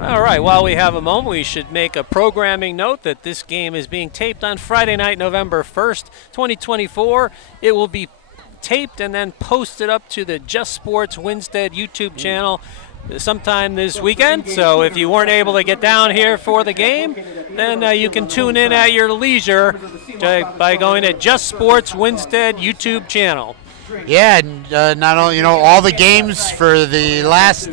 All right, while we have a moment, we should make a programming note that this game is being taped on Friday night, November 1st, 2024. It will be taped and then posted up to the Just Sports Winstead YouTube channel sometime this weekend. So if you weren't able to get down here for the game, then you can tune in at your leisure by going to Just Sports Winstead YouTube channel. Yeah, and not only, all the games for the last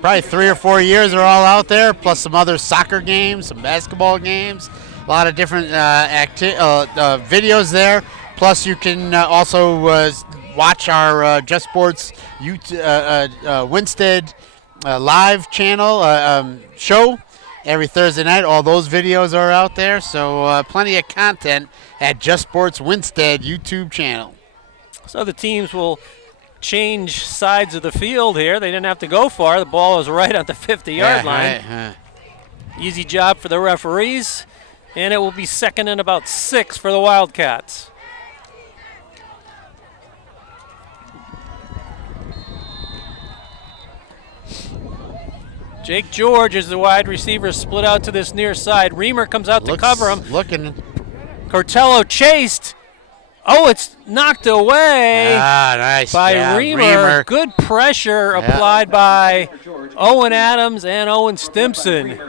probably 3 or 4 years are all out there, plus some other soccer games, some basketball games, a lot of different videos there. Plus, you can also watch our Just Sports Winstead live channel show every Thursday night. All those videos are out there, so plenty of content at Just Sports Winstead YouTube channel. So the teams will change sides of the field here. They didn't have to go far. The ball was right at the 50-yard line. Right. Easy job for the referees, and it will be second and about 6 for the Wildcats. Jake George is the wide receiver, split out to this near side. Reamer comes out to cover him. Cortello chased. Oh, it's knocked away nice by Reamer. Good pressure applied by Owen Adams and Owen Stimson.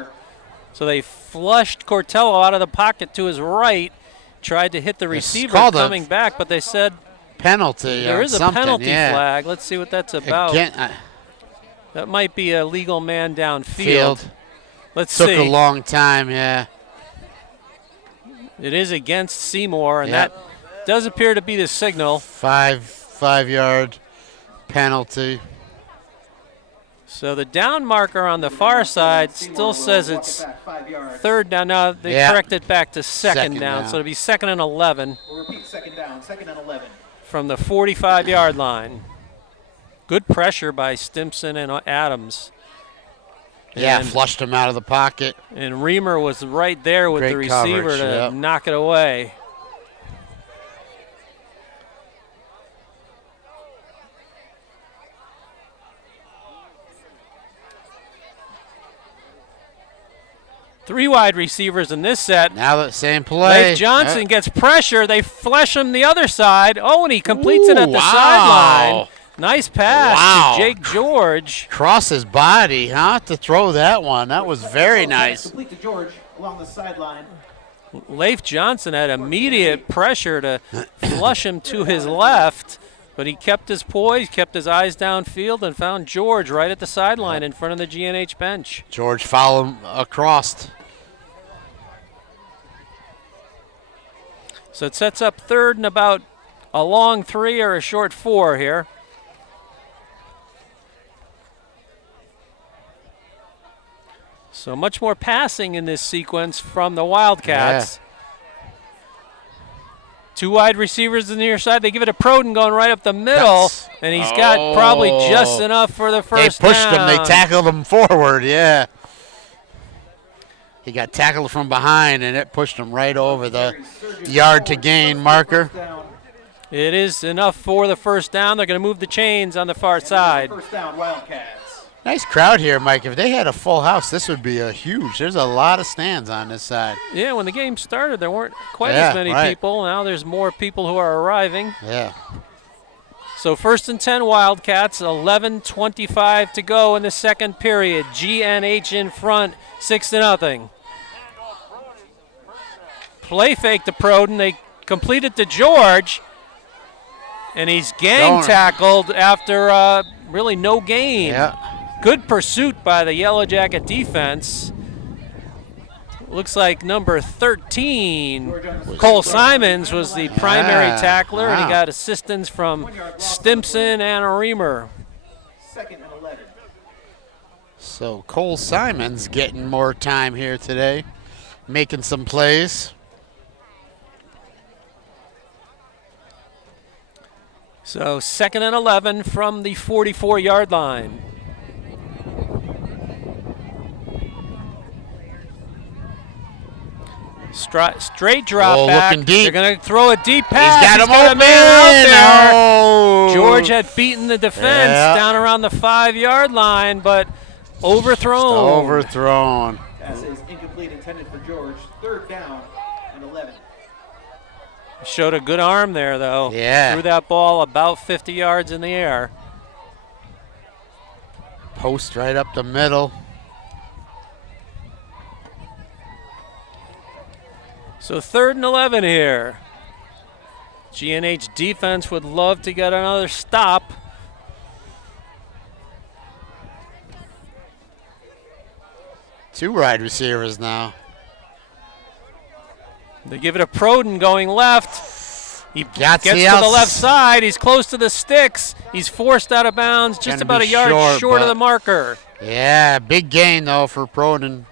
So they flushed Cortello out of the pocket to his right, tried to hit the receiver coming back, but they said penalty. There is a penalty flag. Let's see what that's about. That might be a legal man downfield. Let's see. Took a long time, yeah. It is against Seymour, and that does appear to be the signal. 5-yard penalty. So the down marker on the far side still says it's third down. Now they correct it back to second down, so it'll be 2nd and 11. We'll repeat 2nd down, 2nd and 11. From the 45-yard line. Good pressure by Stimson and Adams. Yeah, flushed him out of the pocket. And Reamer was right there with the receiver to knock it away. Three wide receivers in this set. Now the same play. Leif Johnson gets pressure. They flush him the other side. Oh, and he completes it at the sideline. Nice pass to Jake George. Cross his body, to throw that one. That was very nice. Complete to George along the sideline. Leif Johnson had immediate pressure to flush him to his left, but he kept his poise, kept his eyes downfield, and found George right at the sideline in front of the GNH bench. George followed him across. So it sets up third and about a long 3 or a short 4 here. So much more passing in this sequence from the Wildcats. 2 wide receivers on the near side. They give it to Proden going right up the middle, and he's got probably just enough for the first down. They pushed him. They tackled him forward, He got tackled from behind, and it pushed him right over the yard-to-gain marker. It is enough for the first down. They're going to move the chains on the far side. First down, Wildcats. Nice crowd here, Mike. If they had a full house, this would be a huge. There's a lot of stands on this side. Yeah, when the game started, there weren't quite as many people. Now there's more people who are arriving. Yeah. So 1st and 10 Wildcats, 11:25 to go in the second period. GNH in front, 6-0. Play fake to Proden. They complete it to George, and he's gang tackled after really no gain. Yeah. Good pursuit by the Yellow Jacket defense. Looks like number 13, Cole Simons, was the primary tackler, and he got assistance from Stimson and Reamer. 2nd and 11. So Cole Simons getting more time here today, making some plays. So 2nd and 11 from the 44-yard line. Straight drop back. They're going to throw a deep pass. He's got a man out there. Oh. George had beaten the defense down around the 5-yard line, but overthrown. Overthrown. Pass is incomplete, intended for George. 3rd down and 11. Showed a good arm there, though. Yeah. Threw that ball about 50 yards in the air. Post right up the middle. So 3rd and 11 here. GNH defense would love to get another stop. Two wide receivers now. They give it to Proden going left. He Gets to the left side. He's close to the sticks. He's forced out of bounds, just Gonna about be a yard short of but- the marker. Yeah, big gain though for Proden.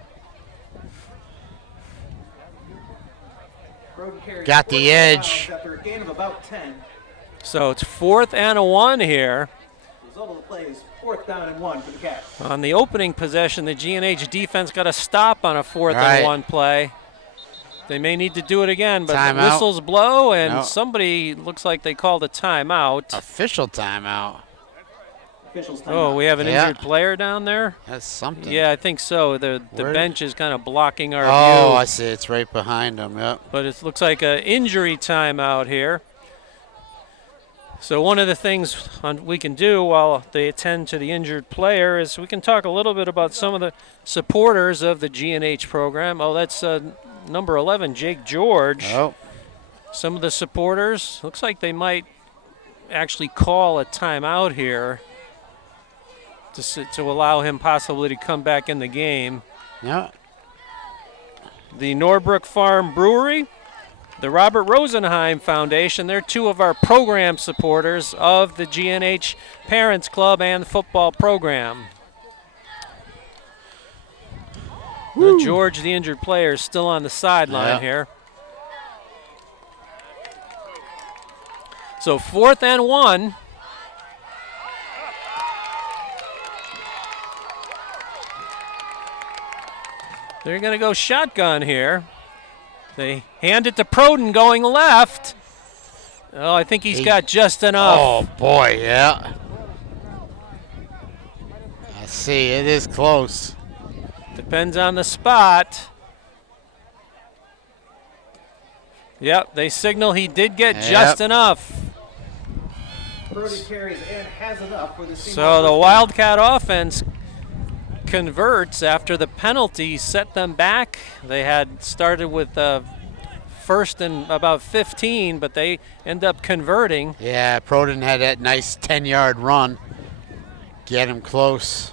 Broden carries Got the 14 edge. pounds After a gain of about 10. So it's 4th and 1 here. The result of the play is 4th down and 1 for the Cats. On the opening possession, the GNH defense got a stop on a 4th Right. and 1 play. They may need to do it again, but the Timeout. whistles blow, and No. somebody looks like they called a timeout. Official timeout. Officials timeout. Oh, we have an Yeah. injured player down there? That's something. Yeah, I think so. The Where- bench is kind of blocking our Oh, view. I see. It's right behind him. Yep. But it looks like an injury timeout here. So one of the things we can do while they attend to the injured player is we can talk a little bit about some of the supporters of the GNH program. Oh, that's number 11, Jake George. Oh, Some of the supporters, looks like they might actually call a timeout here to allow him possibly to come back in the game. yeah. The Norbrook Farm Brewery, the Robert Rosenheim Foundation, they're two of our program supporters of the GNH Parents Club and football program. George, the injured player, is still on the sideline Yeah. here. So 4th and 1. They're going to go shotgun here. They hand it to Proden going left. Oh, I think he's got just enough. Oh boy, yeah. I see. It is close. Depends on the spot. Yep, they signal he did get just enough. Brody carries and has enough for the Seymour So the first Wildcat offense converts after the penalty set them back. They had started with 1st and about 15, but they end up converting. Yeah, Proden had that nice 10-yard run. Get him close.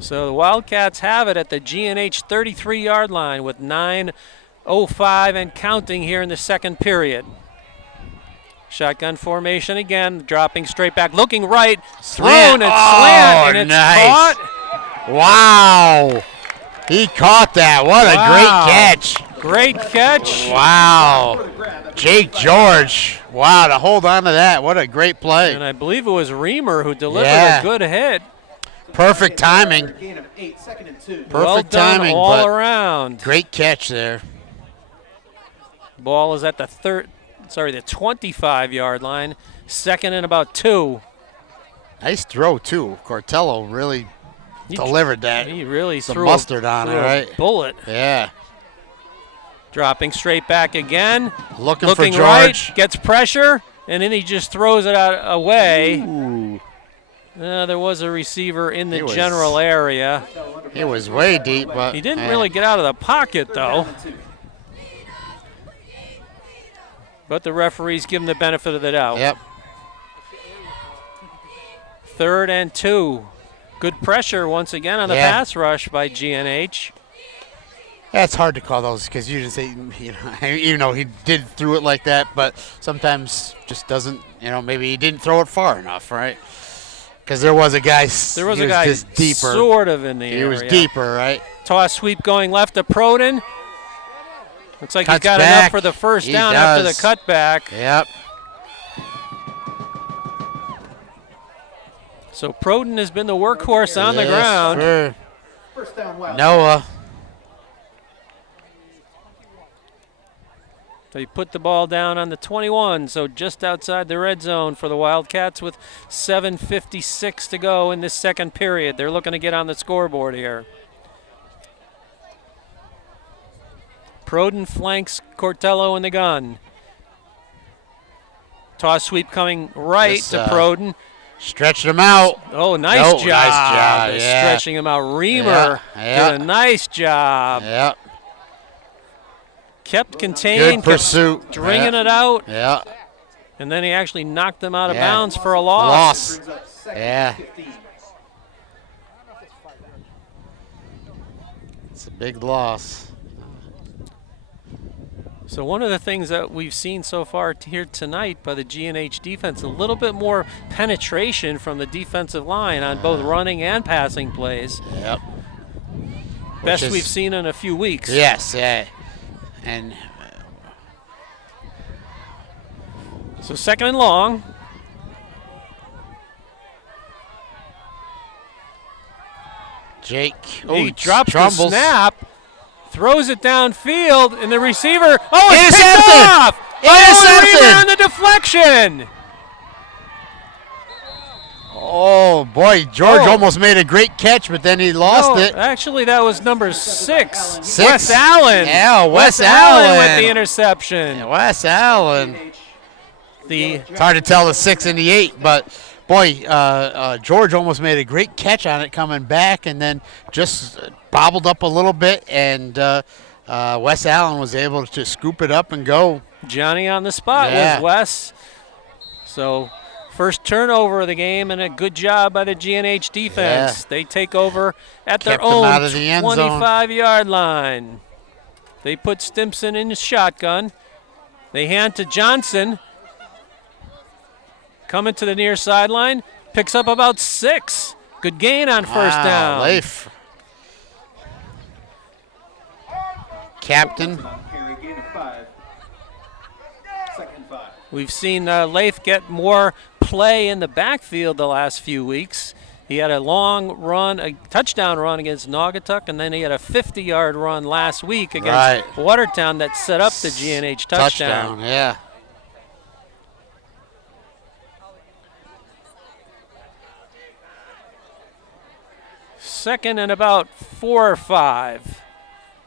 So the Wildcats have it at the GNH 33-yard line with 9:05 and counting here in the second period. Shotgun formation again, dropping straight back, looking right, thrown and slant, and it's caught. Wow. He caught that. What a great catch. Great catch. Wow. Jake George. Wow, to hold on to that. What a great play. And I believe it was Reamer who delivered Yeah. a good hit. Perfect timing. gain of 8, 2nd and 2. Perfect Well done timing, all but around. great catch there. Ball is at the 25-yard line. 2nd and about 2. Nice throw, too. Cortello really delivered that. He really Some threw mustard on it, threw a right? bullet. Yeah. Dropping straight back again. Looking Looking for right, George. gets pressure, and then he just throws it out away. Ooh. There was a receiver in the He was- general area. He was way deep, but He didn't really get out of the pocket, though. But the referees give him the benefit of the doubt. Yep. 3rd and 2. Good pressure once again on the Yeah. pass rush by GNH. Yeah, it's hard to call those because you just say, even though he did throw it like that, but sometimes just doesn't, maybe he didn't throw it far enough, right? Because there was a guy. There was he a guy just deeper. sort of in the He area. was deeper, right? Toss sweep going left to Proden. Looks like he's Cuts got back. enough for the first He down after the does. cutback. Yep. So Proden has been the workhorse on the Yes, ground. sir. First down, Wild. Noah. They put the ball down on the 21, so just outside the red zone for the Wildcats with 7:56 to go in this second period. They're looking to get on the scoreboard here. Proden flanks Cortello in the gun. Toss sweep coming right to Proden. Stretched him out. Oh, nice job. Nice job, yeah. Stretching him out. Reamer did a nice job. Yeah. Kept contained. Good pursuit. Kept stringing it out. Yeah. And then he actually knocked them out of bounds for a loss. Yeah. It's a big loss. So one of the things that we've seen so far here tonight by the GNH defense, a little bit more penetration from the defensive line on both running and passing plays. Yep. Best we've seen in a few weeks. Yes, yeah. And so second and long. Jake, He drops the snap, throws it downfield, and the receiver, it's intercepted! picked off! Intercepted! Reamer on the deflection! Oh, boy, George almost made a great catch, but then he lost it. Actually, that was number 6. Wes Allen. Yeah, Wes Allen with the interception. Yeah, Wes Allen. It's hard to tell the 6 and the 8, but boy, George almost made a great catch on it coming back, and then just bobbled up a little bit, and Wes Allen was able to scoop it up and go. Johnny on the spot was Wes. So first turnover of the game, and a good job by the GNH defense. They take over at their own 25-yard line. They put Stimson in the shotgun. They hand to Johnson. Coming to the near sideline. Picks up about 6. Good gain on first down. Leif. Captain. We've seen Leif get more play in the backfield the last few weeks. He had a long run, a touchdown run against Naugatuck, and then he had a 50-yard run last week against Watertown that set up the GNH touchdown. Yeah. Second and about 4 or 5.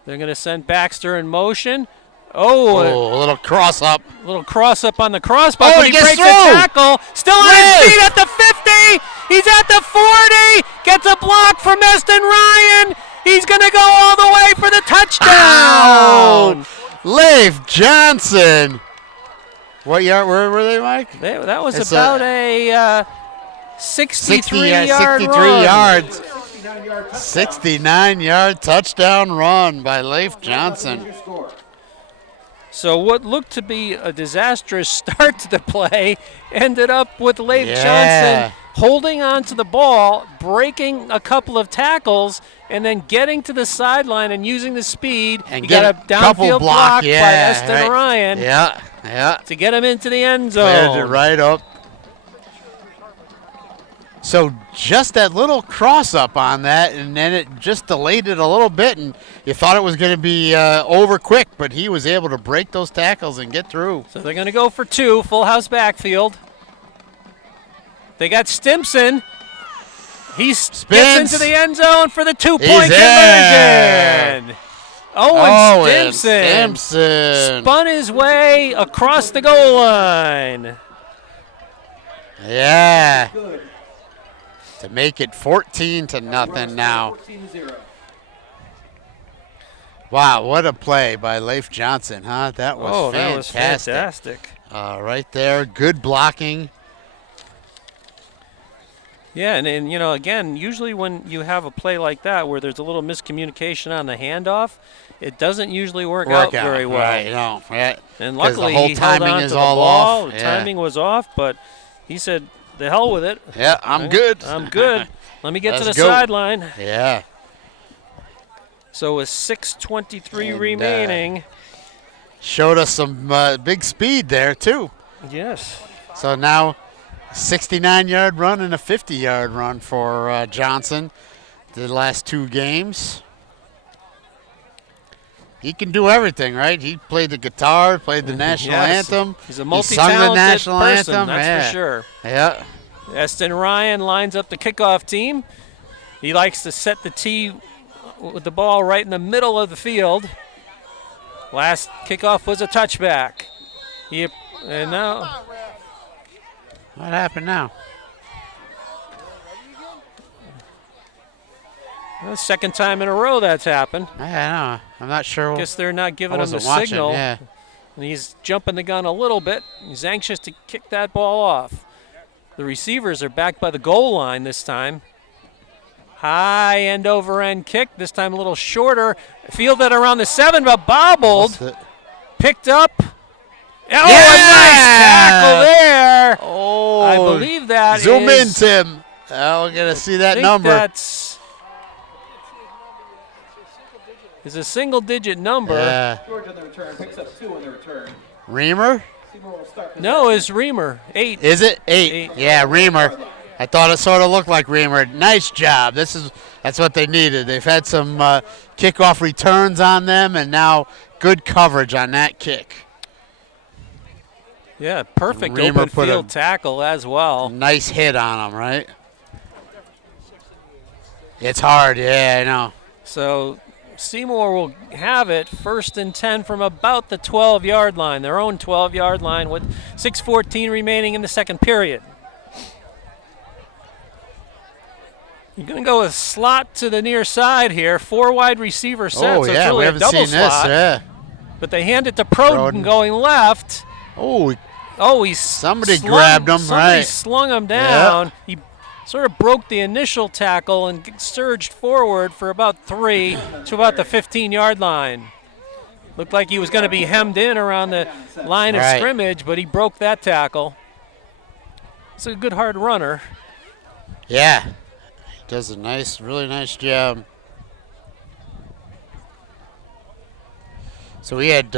They're going to send Baxter in motion. A little cross up. A little cross up on the crossbar. Oh, he breaks the tackle. Still on his feet at the 50. He's at the 40. Gets a block from Eston Ryan. He's going to go all the way for the touchdown. Leif Johnson. What yard? Where were they, Mike? That was about a 63-yard 63 run. yards. 69-yard touchdown run by Leif Johnson. So what looked to be a disastrous start to the play ended up with Leif Johnson holding on to the ball, breaking a couple of tackles, and then getting to the sideline and using the speed. And he got a downfield block by Eston Ryan to get him into the end zone. Cleared it right up. So just that little cross-up on that, and then it just delayed it a little bit, and you thought it was going to be over quick, but he was able to break those tackles and get through. So they're going to go for 2, full house backfield. They got Stimson. He gets into the end zone for the 2-point conversion. Owen Stimson spun his way across the goal line. Yeah. To make it 14-0 now. Wow, what a play by Leif Johnson, huh? That was fantastic. That was fantastic. Right there, good blocking. Yeah, and you know, again, usually when you have a play like that where there's a little miscommunication on the handoff, it doesn't usually work out very well. Right, no, right. And luckily, the whole he timing held on is to the all ball. off. The timing was off, but he said, "The hell with it." Yeah, I'm good. I'm good. Let me get to the sideline. Yeah. So with 6:23 remaining, showed us some big speed there too. Yes. So now 69-yard run and a 50-yard run for Johnson the last 2 games. he can do everything, right? He played the guitar, played the national anthem. He's a He sung the multi-talented national person, anthem. that's for sure. Yeah. Eston Ryan lines up the kickoff team. He likes to set the tee with the ball right in the middle of the field. Last kickoff was a touchback. And now, what happened now? the second time in a row that's happened. I don't know. I'm not sure. Guess they're not giving him the wasn't watching, signal. yeah. And he's jumping the gun a little bit. He's anxious to kick that ball off. The receivers are back by the goal line this time. High end over end kick, this time a little shorter. Fielded around the 7, but bobbled. Picked up. Oh, Yeah! a nice tackle there. Oh, I believe that zoom in, is. Tim. Oh, we're gonna see that I think number. that's is a single-digit number. Yeah. George on the return picks up 2 on the return. Reamer? Seymour will start. No, it's Reamer. 8. Is it 8? Yeah, Reamer. I thought it sort of looked like Reamer. Nice job. That's what they needed. They've had some kickoff returns on them, and now good coverage on that kick. Yeah, perfect Reamer open put field a tackle as well. Nice hit on him, right? It's hard, yeah, I know. So Seymour will have it 1st and 10 from about the 12-yard line, their own 12-yard line with 6:14 remaining in the second period. You're going to go with slot to the near side here, 4 wide receiver set, Oh, so it's yeah, really we a haven't double seen this. slot. Yeah. But they hand it to Proden going left. Oh, Somebody grabbed him, Somebody right. slung him down. He sort of broke the initial tackle and surged forward for about 3 to about the 15-yard line. Looked like he was going to be hemmed in around the line of scrimmage, but he broke that tackle. It's a good hard runner. yeah. He does a really nice job. So he had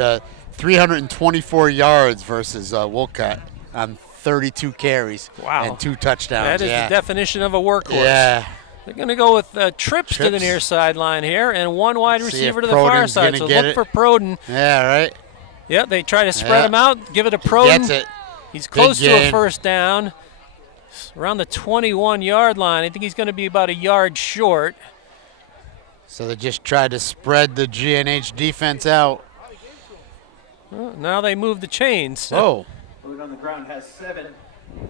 324 yards versus Wolcott on 32 carries and 2 touchdowns. That is the definition of a workhorse. Yeah. They're going to go with trips to the near sideline here and 1 wide receiver to the far side. So look for Proden. Yeah, right. Yeah, they try to spread him out, give it to Proden. Gets it. He's close to a first down. Around the 21-yard line. I think he's going to be about a yard short. So they just tried to spread the GNH defense out. Well, now they move the chains. Whoa. On the ground has 7.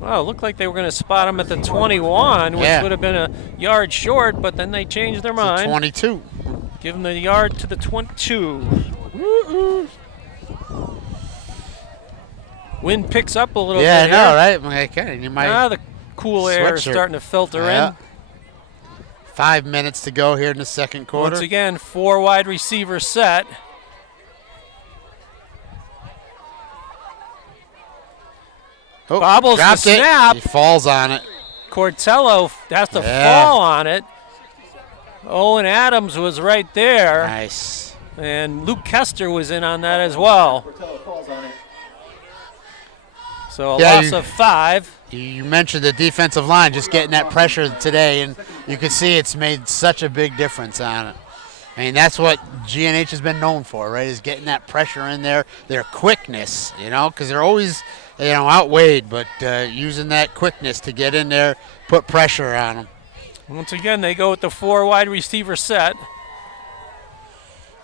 Well, it looked like they were going to spot him at the 21, which would have been a yard short, but then they changed their mind. 22. Give him the yard to the 22. Wind picks up a little bit. Yeah, I know, right? Okay, you might the cool air is starting to filter in. 5 minutes to go here in the second quarter. Once again, 4 wide receiver set. Oh, Bobbles the snap. He falls on it. Cortello has to fall on it. Owen Adams was right there. Nice. And Luke Kester was in on that as well. So a loss of 5. You mentioned the defensive line just getting that pressure today, and you can see it's made such a big difference on it. I mean, that's what GNH has been known for, right, is getting that pressure in there, their quickness, because they're always, outweighed, but using that quickness to get in there, put pressure on them. Once again, they go with the 4 wide receiver set.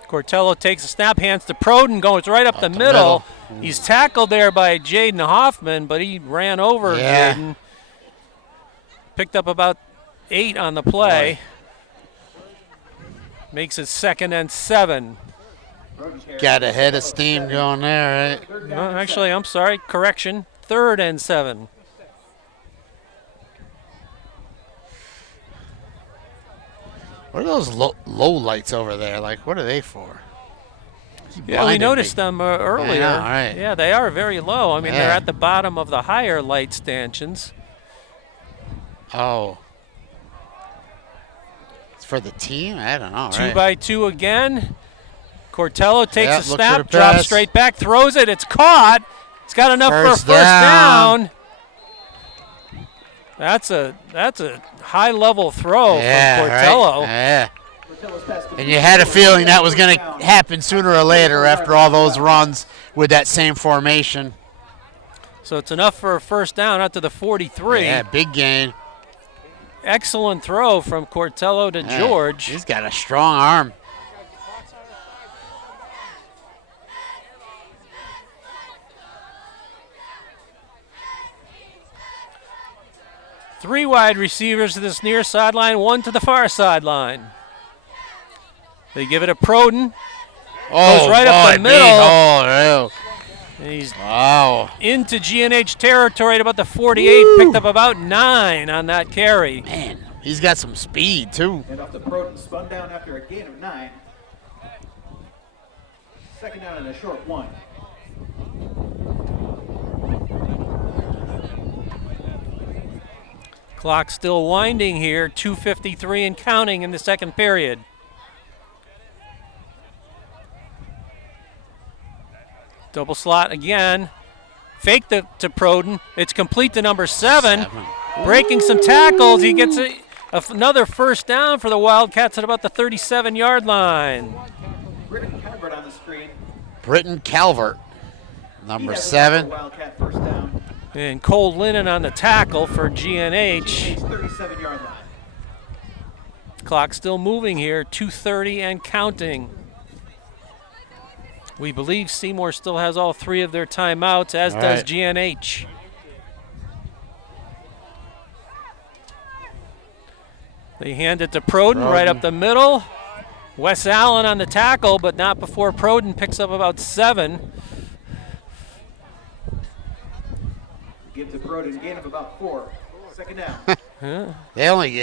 Cortello takes a snap, hands to Proden, goes right up the middle. He's tackled there by Jaden Hoffman, but he ran over Jaden. Picked up about 8 on the play. Makes it 2nd and 7. Got a head of steam going there, right? No, actually, I'm sorry. Correction. 3rd and 7. What are those low lights over there? Like, what are they for? Yeah, we noticed them earlier. I know, right. Yeah, they are very low. I mean, they're at the bottom of the higher light stanchions. Oh. It's for the team? I don't know. 2 by 2 again. Cortello takes a snap, drops drops straight back, throws it. It's caught. It's got enough for a first down. That's a high level throw from Cortello. Yeah. Cortello's pass And you had a feeling that was going to happen sooner or later after all those runs with that same formation. So it's enough for a first down out to the 43. Yeah, big gain. Excellent throw from Cortello to George. He's got a strong arm. Three wide receivers to this near sideline, one to the far sideline. They give it to Proden. Goes right up the middle. And he's into GNH territory at about the 48. Picked up about 9 on that carry. Man, he's got some speed too. And off the Proden, spun down after a gain of 9. Second down and a short 1. Clock still winding here, 2:53 and counting in the second period. Double slot again. Fake to Proden. It's complete to number 7. Breaking some tackles. He gets another first down for the Wildcats at about the 37-yard line. Britton Calvert on the screen. Britton Calvert, number 7. Wildcat first down. And Cole Linnon on the tackle for GNH. 37-yard line. Clock still moving here, 2:30 and counting. We believe Seymour still has all 3 of their timeouts, as does GNH. They hand it to Proden right up the middle. Wes Allen on the tackle, but not before Proden picks up about 7. Give to Proden, gain of about 4. Second down. They only,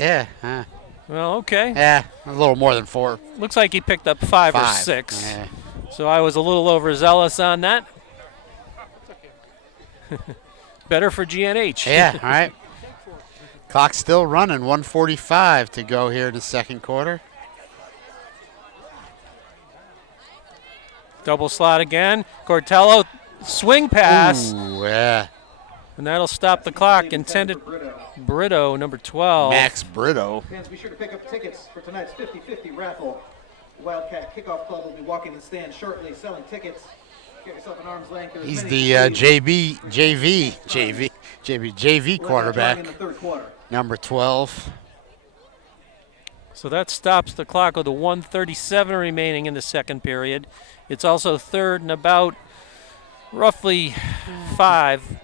Well, okay. Yeah, a little more than 4. Looks like he picked up 5 or 6. Yeah. So I was a little overzealous on that. Better for GNH. Yeah, all right. Clock's still running, 1:45 to go here in the second quarter. Double slot again. Cortello, swing pass. Ooh, yeah. And that'll stop the clock. Intended Brito, number 12. Max Brito. Fans, be sure to pick up tickets for tonight's 50-50 raffle. Wildcat Kickoff Club will be walking the stand shortly, selling tickets. Get yourself an arm's length. He's the JV quarterback, In the third quarter. number 12. So that stops the clock with a 1:37 remaining in the second period. It's also third and about roughly 5.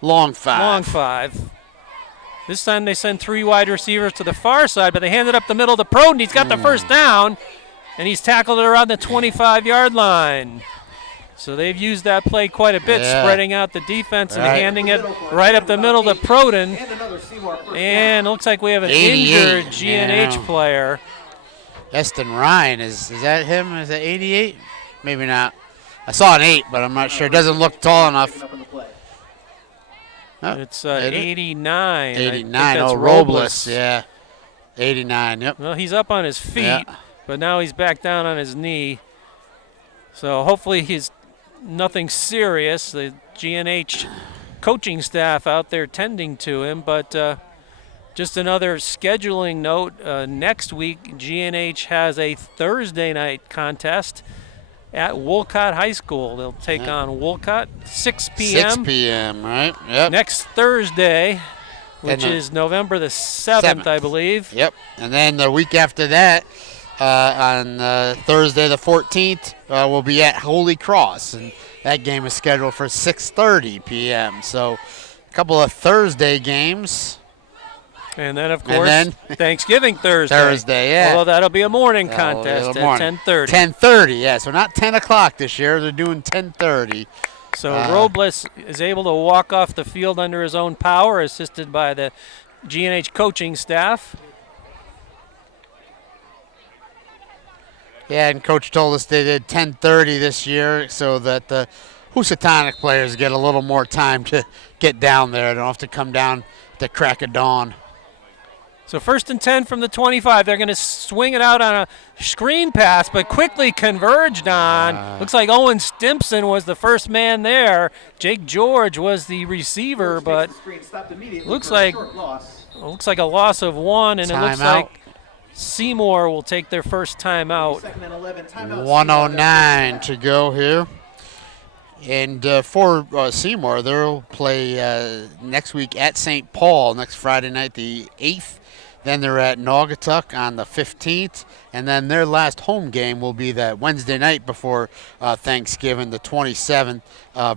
Long 5. Long 5. This time they send 3 wide receivers to the far side, but they hand it up the middle to Proden. He's got the first down, and he's tackled it around the 25-yard line. So they've used that play quite a bit, spreading out the defense and handing it right up the middle to Proden. And it looks like we have an injured GNH player. Eston Ryan, is that him? Is that 88? Maybe not. I saw an 8, but I'm not sure. It doesn't look tall enough. Oh, It's 89. 89, Robles, yeah. 89, yep. Well, he's up on his feet, but now he's back down on his knee. So hopefully he's nothing serious. The GNH coaching staff out there tending to him, but just another scheduling note. Next week, GNH has a Thursday night contest at Wolcott High School. They'll take on Wolcott, 6 p.m. 6 p.m., right? Yep. Next Thursday, which is November the 7th, I believe. Yep. And then the week after that, on Thursday the 14th, we'll be at Holy Cross. And that game is scheduled for 6:30 p.m. So a couple of Thursday games. And then, of course, Thanksgiving Thursday. Yeah. Although that'll be a morning contest at 10:30. 10:30, yeah. So not 10 o'clock this year. They're doing 10:30. So Robles is able to walk off the field under his own power, assisted by the GNH coaching staff. Yeah, and Coach told us they did 10:30 this year so that the Housatonic players get a little more time to get down there. They don't have to come down at the crack of dawn. So 1st and 10 from the 25. They're going to swing it out on a screen pass, but quickly converged on. Looks like Owen Stimpson was the first man there. Jake George was the receiver, but looks like a loss of 1, and it looks like Seymour will take their first timeout. 1:09 to go here. And for Seymour, they'll play next week at St. Paul next Friday night, the 8th. Then they're at Naugatuck on the 15th. And then their last home game will be that Wednesday night before Thanksgiving, the 27th,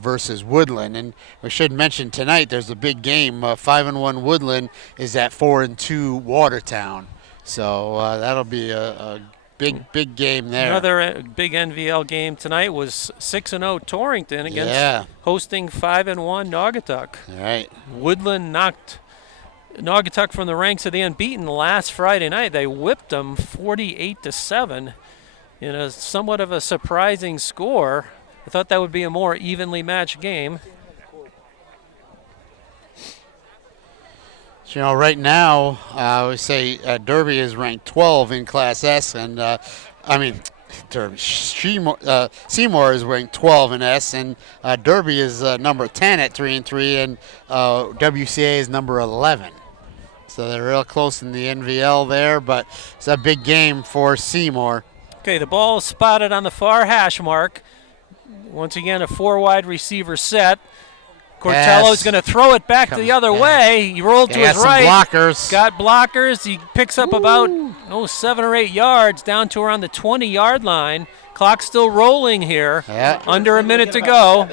versus Woodland. And we should mention tonight there's a big game. 5-1 Woodland is at 4-2 Watertown. So that'll be a big game there. Another big NVL game tonight was 6-0 Torrington against hosting 5-1 Naugatuck. All right. Woodland knocked Naugatuck from the ranks of the unbeaten last Friday night. They whipped them 48-7 in a somewhat of a surprising score. I thought that would be a more evenly matched game. So, right now, we say Derby is ranked 12 in Class S, and Derby. Seymour is ranked 12 in S, and Derby is number 10 at 3-3, and WCA is number 11. So they're real close in the NVL there, but it's a big game for Seymour. Okay, the ball is spotted on the far hash mark. Once again, a 4-wide receiver set. Cortello's going to throw it back the other way. He rolled to his right. Blockers. Got blockers. He picks up about 7 or 8 yards down to around the 20-yard line. Clock's still rolling here. Under a minute to go.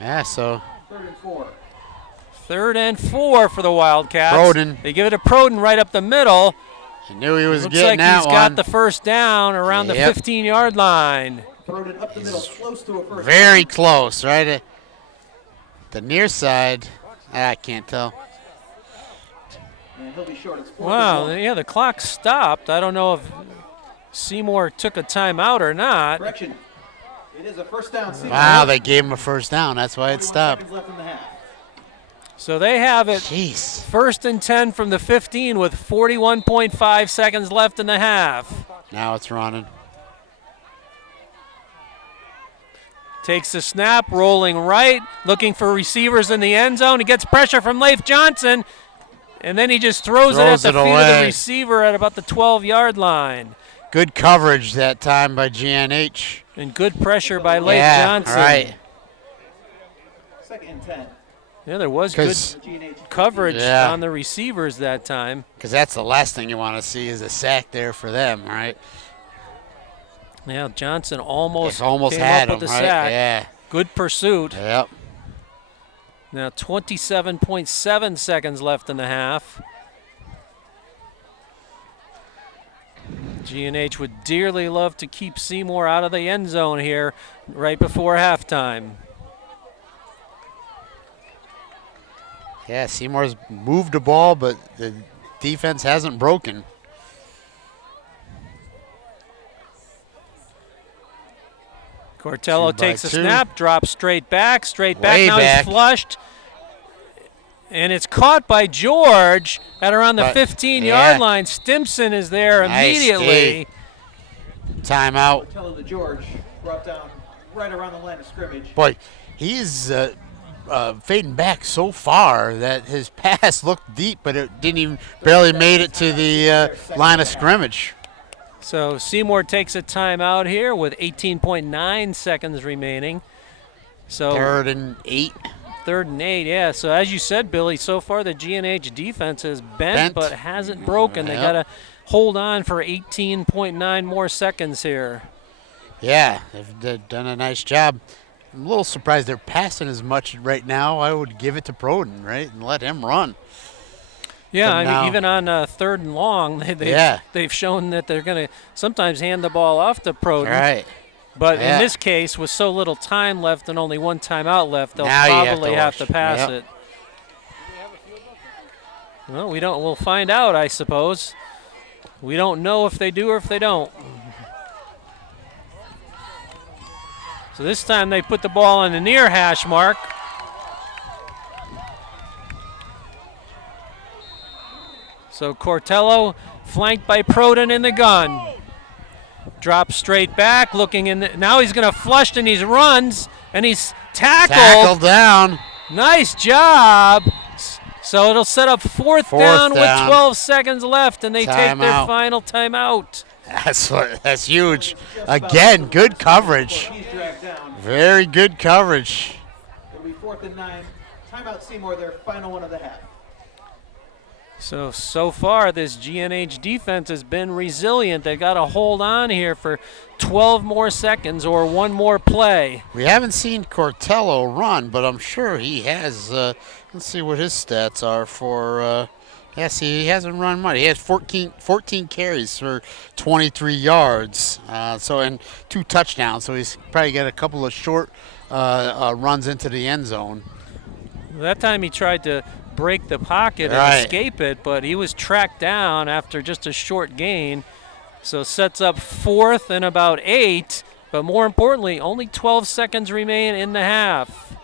Yeah, so 3rd and 4. 3rd and 4 for the Wildcats. Proden. They give it to Proden right up the middle. He knew he was Looks getting like that he's one. got the first down around the 15-yard line. Up the middle, close to a first very close, right at the near side. I can't tell. And he'll be short. It's 4th Wow, and 1. yeah, the clock stopped. I don't know if Seymour took a timeout or not. Correction. It is a first down. Seymour. Wow, they gave him a first down. That's why it 41 stopped. seconds left in the half. So they have it. Jeez. 1st and 10 from the 15 with 41.5 seconds left in the half. Now it's running. Takes the snap, rolling right, looking for receivers in the end zone. He gets pressure from Leif Johnson, and then he just throws it at the feet of the receiver at about the 12-yard line. Good coverage that time by GNH. And good pressure by Leif Johnson. Right. 2nd and 10. Yeah, there was good coverage on the receivers that time. Because that's the last thing you want to see is a sack there for them, right? Yeah, Johnson almost came had up with him, the right? sack. Yeah. Good pursuit. Yep. Now 27.7 seconds left in the half. GNH would dearly love to keep Seymour out of the end zone here right before halftime. Yeah, Seymour's moved the ball, but the defense hasn't broken. Cortello takes a snap, drops straight back. Now he's flushed. And it's caught by George at around the 15-yard line. Stimson is there immediately. Timeout. Cortello to George, brought down right around the line of scrimmage. Boy, he's fading back so far that his pass looked deep, but it didn't even barely made it to the line of scrimmage. So Seymour takes a timeout here with 18.9 seconds remaining. So 3rd and 8. 3rd and 8, yeah. So as you said, Billy, so far the GNH defense has bent. But hasn't broken. They got to hold on for 18.9 more seconds here. Yeah, they've done a nice job. I'm a little surprised they're passing as much right now. I would give it to Proden, right, and let him run. Yeah, I mean, even on 3rd and long, they've shown that they're going to sometimes hand the ball off to Proden. Right. But in this case, with so little time left and only one timeout left, they'll probably have to pass it. Well, we don't. We'll find out, I suppose. We don't know if they do or if they don't. So this time they put the ball on the near hash mark. So Cortello flanked by Proden in the gun. Drops straight back, looking in. Now he's going to flush and he runs and he's tackled. Tackled down. Nice job. So it'll set up fourth down with 12 seconds left, and they take their final timeout. That's huge. Again, good coverage. Very good coverage. It'll be 4th and 9. Timeout Seymour, their final one of the half. So far this GNH defense has been resilient. They got to hold on here for 12 more seconds or one more play. We haven't seen Cortello run, but I'm sure he has. Let's see what his stats are for. Yes, he hasn't run much. He has 14 carries for 23 yards. And 2 touchdowns. So he's probably got a couple of short runs into the end zone. That time he tried to break the pocket and escape it, but he was tracked down after just a short gain. So sets up 4th and about 8, but more importantly, only 12 seconds remain in the half.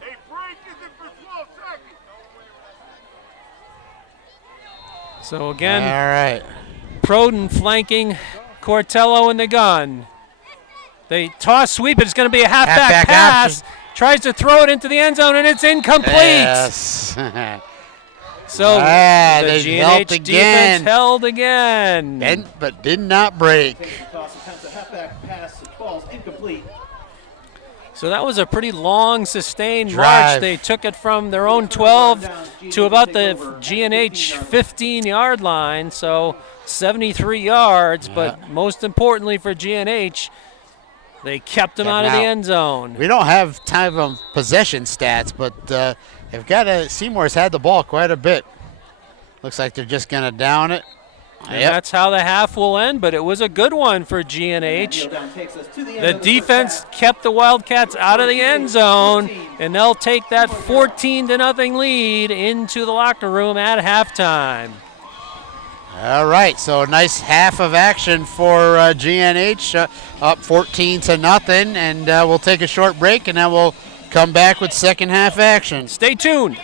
Hey, break isn't for 12 seconds. So again, all right. Proden flanking Cortello in the gun. They toss sweep it. It's going to be a halfback pass. Option. Tries to throw it into the end zone, and it's incomplete. Yes. So the GNH defense held again. Bent, but did not break. Halfback pass falls incomplete. So that was a pretty long, sustained march. They took it from their own 12 to about the GNH 15-yard line, so 73 yards. But most importantly for GNH, they kept him out of the end zone. We don't have time of possession stats, but they've got Seymour's had the ball quite a bit. Looks like they're just going to down it. And that's how the half will end, but it was a good one for GNH. The defense kept the Wildcats out of the end zone, and they'll take that 14-0 lead into the locker room at halftime. All right, so a nice half of action for GNH, up 14-0, and we'll take a short break, and then we'll come back with second half action. Stay tuned.